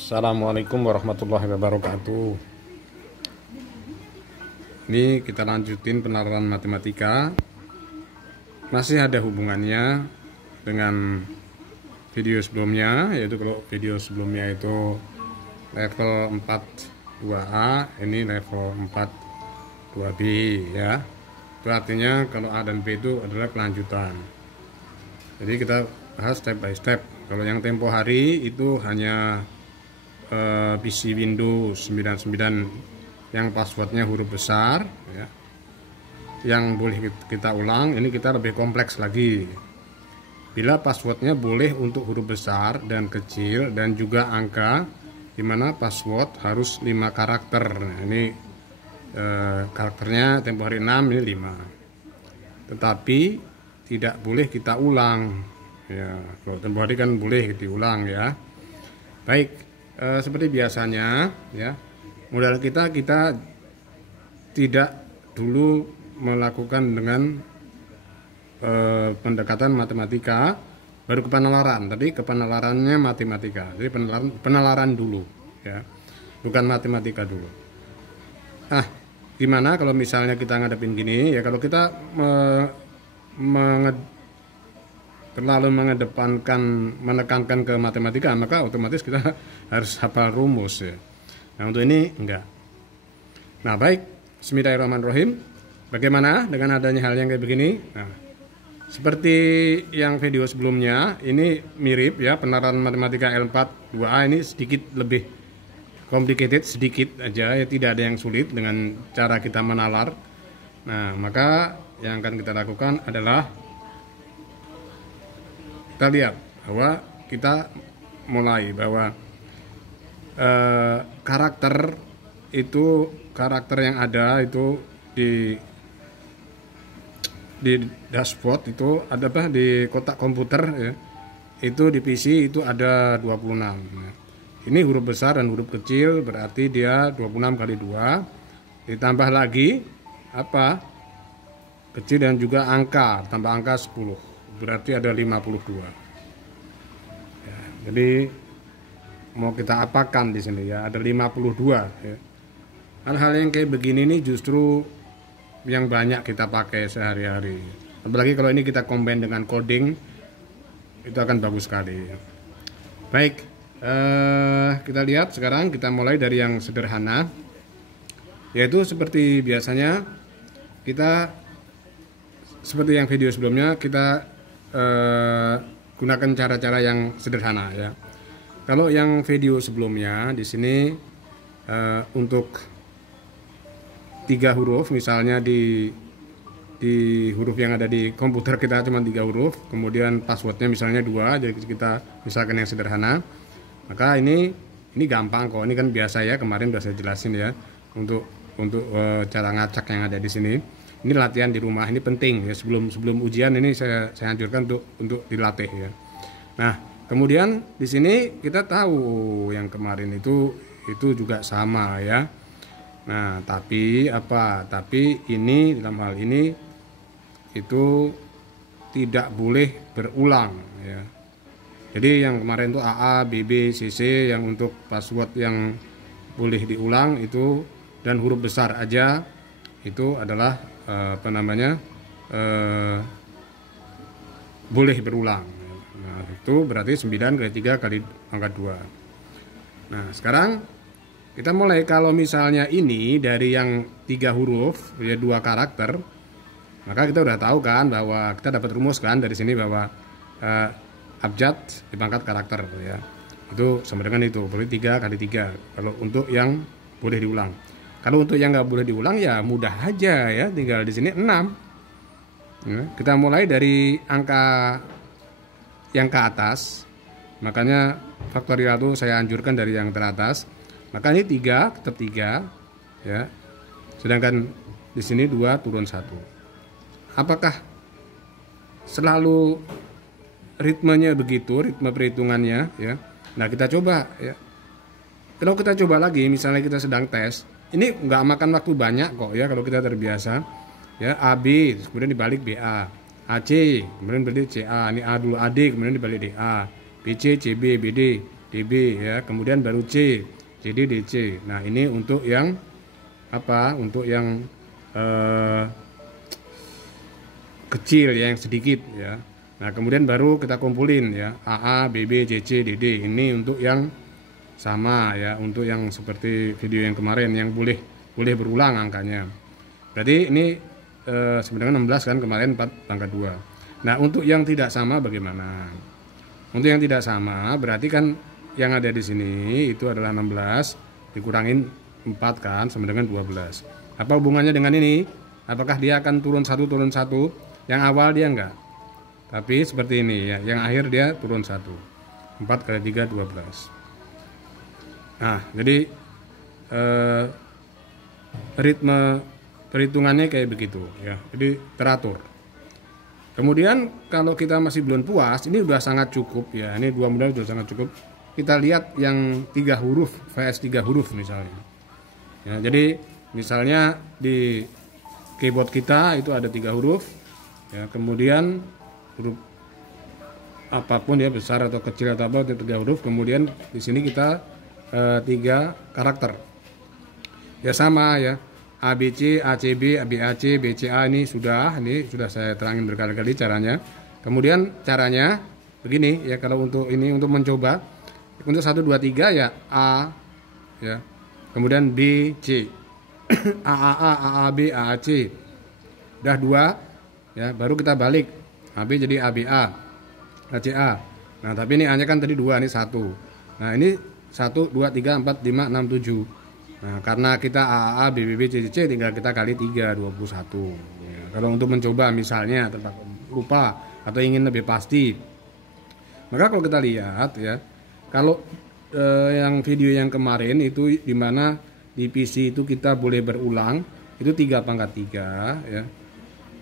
Assalamualaikum warahmatullahi wabarakatuh. Ini kita lanjutin penalaran matematika. Masih ada hubungannya dengan video sebelumnya, yaitu kalau video sebelumnya itu level 4 2A, ini level 4 2B ya. Itu artinya kalau A dan B itu adalah kelanjutan. Jadi kita bahas step by step. Kalau yang tempo hari itu hanya PC Windows 99 yang passwordnya huruf besar ya. Yang boleh kita ulang, ini kita lebih kompleks lagi. Bila passwordnya boleh untuk huruf besar dan kecil dan juga angka, dimana password harus 5 karakter. Nah, ini karakternya tempo hari 6, ini 5. Tetapi tidak boleh kita ulang ya. Kalau tempo hari kan boleh diulang ya. Baik, seperti biasanya ya, modal kita tidak dulu melakukan dengan pendekatan matematika baru ke penalaran, tapi ke penalarannya matematika. Jadi penalaran dulu ya, bukan matematika dulu. Gimana kalau misalnya kita ngadepin gini ya, kalau kita terlalu menekankan ke matematika, maka otomatis kita harus hafal rumus ya. Nah, untuk ini enggak. Nah, baik, bismillahirrahmanirrahim. Bagaimana dengan adanya hal yang kayak begini? Nah, seperti yang video sebelumnya, ini mirip ya, penalaran matematika L4 2A ini sedikit lebih complicated, sedikit aja ya, tidak ada yang sulit dengan cara kita menalar. Nah, maka yang akan kita lakukan adalah kita lihat bahwa kita mulai bahwa karakter yang ada itu di dashboard itu ada apa, di kotak komputer ya, itu di PC itu ada 26. Nah, ini huruf besar dan huruf kecil, berarti dia 26 kali 2 ditambah lagi apa, kecil dan juga angka, tambah angka 10, berarti ada 52 ya. Jadi mau kita apakan di sini ya, ada 52 ya. Hal-hal yang kayak begini nih justru yang banyak kita pakai sehari-hari, apalagi kalau ini kita combine dengan coding, itu akan bagus sekali. Baik, kita lihat sekarang, kita mulai dari yang sederhana, yaitu seperti biasanya kita, seperti yang video sebelumnya, kita gunakan cara-cara yang sederhana ya. Kalau yang video sebelumnya di sini untuk 3 huruf, misalnya di huruf yang ada di komputer kita cuma 3 huruf, kemudian passwordnya misalnya 2, jadi kita misalkan yang sederhana, maka ini gampang kok. Ini kan biasa ya, kemarin sudah saya jelasin ya, untuk cara ngacak yang ada di sini. Ini latihan di rumah, ini penting ya, sebelum ujian ini saya anjurkan untuk dilatih ya. Nah, kemudian di sini kita tahu yang kemarin itu juga sama ya. Nah, tapi ini dalam hal ini itu tidak boleh berulang ya. Jadi yang kemarin itu AA, BB, CC, yang untuk password yang boleh diulang itu, dan huruf besar aja itu adalah boleh berulang. Nah, itu berarti 9 kali 3 kali angka 2. Nah, sekarang kita mulai. Kalau misalnya ini dari yang 3 huruf ya, 2 karakter, maka kita udah tahu kan bahwa kita dapat rumus kan dari sini bahwa abjad dipangkat karakter ya. Itu sama dengan itu, boleh 3 kali 3 kalau untuk yang boleh diulang. Kalau untuk yang nggak boleh diulang ya mudah aja ya, tinggal di sini 6 ya. Kita mulai dari angka yang ke atas, makanya faktorial itu saya anjurkan dari yang teratas. Maka ini 3 tetap 3 ya, sedangkan di sini 2 turun 1. Apakah selalu ritmenya begitu, ritme perhitungannya ya? Nah, kita coba ya. Kalau kita coba lagi, misalnya kita sedang tes, ini nggak makan waktu banyak kok ya kalau kita terbiasa ya. AB kemudian dibalik BA, AC kemudian dibalik CA, ini A dulu AD kemudian dibalik DA, BC CB BD, DB ya, kemudian baru C, CD, DC. Nah, ini untuk yang apa? Untuk yang kecil ya, yang sedikit ya. Nah, kemudian baru kita kumpulin ya, AA, BB, CC, DD. Ini untuk yang sama ya, untuk yang seperti video yang kemarin yang boleh berulang angkanya. Berarti ini sebenarnya 16 kan, kemarin 4 pangkat 2. Nah, untuk yang tidak sama bagaimana? Untuk yang tidak sama berarti kan yang ada di sini itu adalah 16 dikurangin 4 kan, sama dengan 12. Apa hubungannya dengan ini? Apakah dia akan turun 1 turun 1? Yang awal dia enggak. Tapi seperti ini ya, yang akhir dia turun 1. 4 kali 3 12. Nah, jadi ritme perhitungannya kayak begitu ya. Jadi teratur. Kemudian kalau kita masih belum puas, ini udah sangat cukup ya. Ini 2 modal sudah sangat cukup. Kita lihat yang 3 huruf, VS 3 huruf misalnya. Ya, jadi misalnya di keyboard kita itu ada 3 huruf. Ya, kemudian huruf apapun ya, besar atau kecil atau apa, 3 huruf. Kemudian di sini kita 3 karakter. Ya sama ya. ABC, ACB, ABAC, BCA ini sudah saya terangin berkali-kali caranya. Kemudian caranya begini ya, kalau untuk ini untuk mencoba untuk 1 2 3 ya A ya. Kemudian B, C. AAA, AAB, AAC. Udah 2 ya, baru kita balik. AB jadi ABA, ACA. Nah, tapi ini A-nya kan tadi 2, ini 1. Nah, ini 1 2 3 4 5 6 7. Nah, karena kita AAA, BBB, CCC tinggal kita kali 3, 21. Ya, kalau untuk mencoba misalnya lupa atau ingin lebih pasti, maka kalau kita lihat ya, kalau yang video yang kemarin itu dimana di PC itu kita boleh berulang, itu 3 pangkat 3 ya.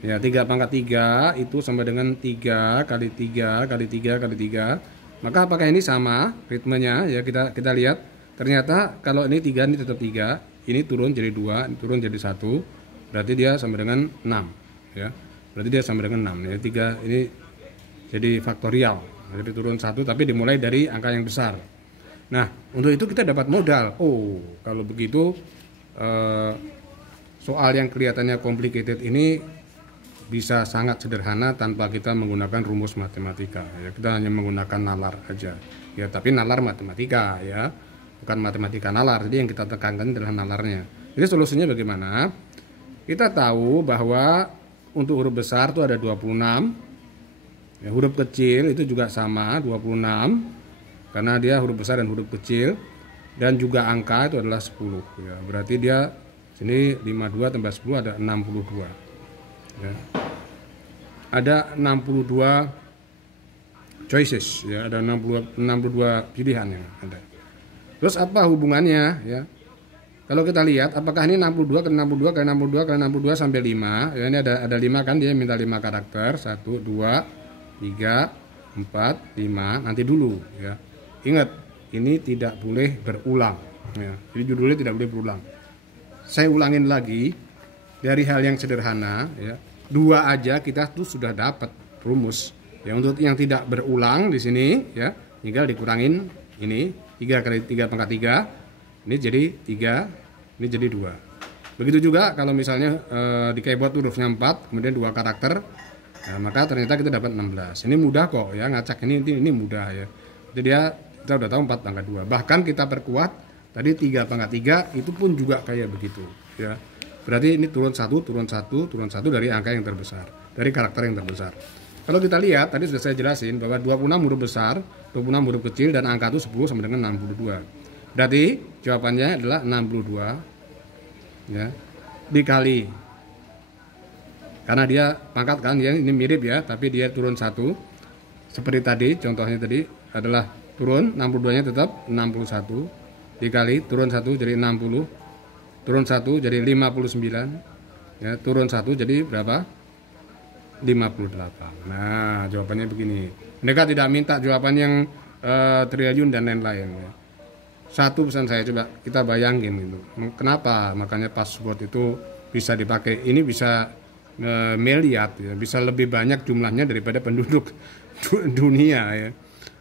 Ya, 3 pangkat 3 itu sama dengan 3 kali 3 kali 3 kali 3. Maka apakah ini sama ritmenya ya, kita lihat. Ternyata kalau ini 3 ini tetap 3, ini turun jadi 2, ini turun jadi 1, berarti dia sama dengan 6 ya. Berarti dia sama dengan 6 ya. 3 ini jadi faktorial. Jadi turun 1 tapi dimulai dari angka yang besar. Nah, untuk itu kita dapat modal. Oh, kalau begitu soal yang kelihatannya complicated ini bisa sangat sederhana tanpa kita menggunakan rumus matematika ya. Kita hanya menggunakan nalar aja. Ya, tapi nalar matematika ya. Bukan matematika nalar. Jadi yang kita tekankan adalah nalarnya. Jadi solusinya bagaimana? Kita tahu bahwa untuk huruf besar itu ada 26. Ya, huruf kecil itu juga sama 26. Karena dia huruf besar dan huruf kecil. Dan juga angka itu adalah 10 ya. Berarti dia sini 52 tambah 10 ada 62. Ya. Ada 62 choices ya, ada 62 pilihan yang ada. Terus apa hubungannya ya? Kalau kita lihat apakah ini 62 kali 62 kali 62 kali 62 sampai 5. Ya, ini ada 5 kan, dia minta 5 karakter. 1 2 3 4 5. Nanti dulu ya. Ingat, ini tidak boleh berulang ya. Jadi judulnya tidak boleh berulang. Saya ulangin lagi dari hal yang sederhana ya. 2 aja kita tuh sudah dapat rumus. Ya, untuk yang tidak berulang di sini ya, tinggal dikurangin ini 3 kali 3 pangkat 3, ini jadi 3, ini jadi 2. Begitu juga kalau misalnya di keyboard hurufnya 4, kemudian 2 karakter, nah, maka ternyata kita dapat 16. Ini mudah kok ya, ngacak ini mudah ya. Jadi kita udah tahu 4 pangkat 2. Bahkan kita perkuat tadi 3 pangkat 3 itu pun juga kayak begitu ya. Berarti ini turun 1 turun 1 turun 1 dari angka yang terbesar, dari karakter yang terbesar. Kalau kita lihat, tadi sudah saya jelasin bahwa 26 huruf besar, 26 huruf kecil, dan angka itu 10 sama dengan 62. Berarti jawabannya adalah 62 ya, dikali. Karena dia pangkat kan, dia ini mirip ya, tapi dia turun 1. Seperti tadi, contohnya tadi adalah turun, 62-nya tetap 61. Dikali, turun 1 jadi 60. Turun 1 jadi 59. Ya, turun 1 jadi berapa? 58. Nah, jawabannya begini. Mereka tidak minta jawaban yang triliun dan lain-lain ya. Satu pesan saya, coba kita bayangin gitu. Kenapa makanya password itu bisa dipakai? Ini bisa miliar ya, bisa lebih banyak jumlahnya daripada penduduk dunia ya.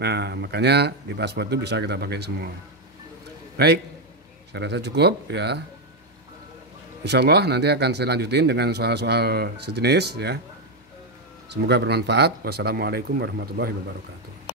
Nah, makanya di paspor itu bisa kita pakai semua. Baik, saya rasa cukup ya. Insya Allah nanti akan saya lanjutin dengan soal-soal sejenis ya. Semoga bermanfaat. Wassalamualaikum warahmatullahi wabarakatuh.